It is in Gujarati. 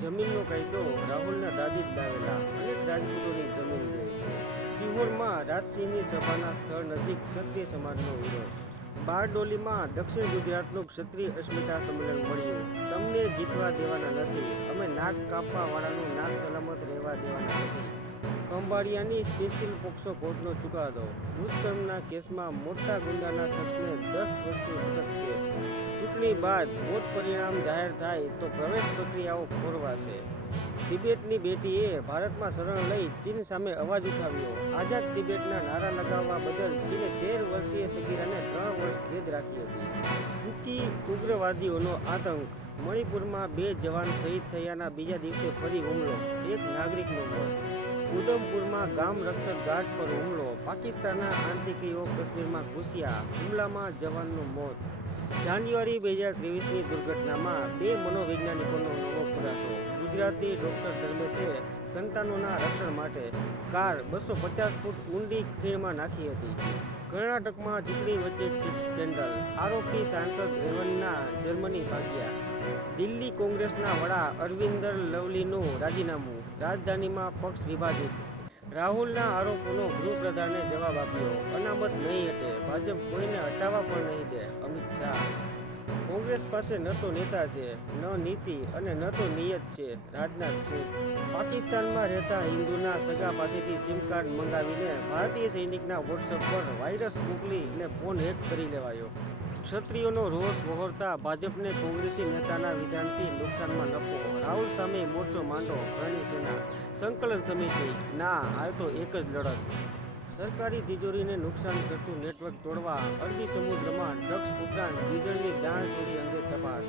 જમીનનો કાયદો રાહુલના દાદી જ લાવેલા અનેક રાજપૂતોની જમીન ગઈ. સિહોરમાં રાજસિંહની સભાના સ્થળ નજીક ક્ષત્રિય સમાજનો વિરોધ. બારડોલીમાં દક્ષિણ ગુજરાતનું ક્ષત્રિય અસ્મિતા સંમેલન મળ્યું. તમને જીતવા દેવાના નથી, અમે નાક કાપવાવાળાનું નાક સલામત રહેવા દેવાના નથી. ખંભાળિયાની સ્પેશિયલ પોક્સો કોર્ટનો ચુકાદો. દુષ્કર્મના કેસમાં મોટા ગુંડાના શખ્સને 10 વર્ષની સતત કેદ. ચૂંટણી બાદ મત પરિણામ જાહેર થાય તો પ્રવેશ પ્રક્રિયાઓ ખોરવાશે. તિબેટની બેટીએ ભારતમાં શરણ લઈ ચીન સામે અવાજ ઉઠાવ્યો. આઝાદ તિબેટના નારા લગાવવા બદલ ચીને 13 વર્ષીય સગીરાને 3 વર્ષ કેદ રાખી હતી. કુકી ઉગ્રવાદીઓનો આતંક. મણિપુરમાં 2 જવાન શહીદ થયાના બીજા દિવસે ફરી હુમલો, એક નાગરિકનો મોત. ઉધમપુરમાં ગામ રક્ષક ગાર્ડ પર હુમલો. પાકિસ્તાનના આતંકીઓ કાશ્મીરમાં ઘૂસ્યા, હુમલામાં જવાનનું મોત. જાન્યુઆરી 2023ની દુર્ઘટનામાં 2 મનોવૈજ્ઞાનિકોનો નવો ખુલાસો. ગુજરાતી ડોક્ટર ધર્મેશે સંતાનોના રક્ષણ માટે કાર 250 ફૂટ ઊંડી ખીણમાં નાખી હતી. કર્ણાટકમાં ચૂંટણી વચ્ચે સેક્સ સ્કેન્ડલ. આરોપી સાંસદ રેવન્ના જર્મની ભાગ્યા. દિલ્હી કોંગ્રેસના વડા અરવિંદર લવલીનું રાજીનામું. રાજધાનીમાં પક્ષ વિભાજિત. રાહુલના આરોપોનો ગૃહપ્રધાને જવાબ આપ્યો. અનામત નહીં હટે, ભાજપ કોઈને હટાવવા પણ નહીં દે. અમિત શાહ. કોંગ્રેસ પાસે ન તો નેતા છે, ન નીતિ અને ન તો નિયત છે. રાજનાથ સિંહ. પાકિસ્તાનમાં રહેતા હિન્દુના સગા પાસેથી સિમ કાર્ડ મંગાવીને ભારતીય સૈનિકના વોટ્સઅપ પર વાયરસ મોકલીને ફોન હેક કરી લેવાયો. ક્ષત્રિયોનો રોષ વહોરતા ભાજપને કોંગ્રેસી નેતાના વિધાનથી નુકસાનમાં નફો. રાહુલ સામે મોરચો માંડો. કરણી સેના. સંકલન સમિતિ. ના, હાલ તો એક જ લડત. સરકારી તિજોરીને નુકસાન કરતું નેટવર્ક તોડવા. અરબી સમુદ્રમાં ડ્રગ્સ ઉપરાંત ડીઝલની દાણચોરી અંગે તપાસ.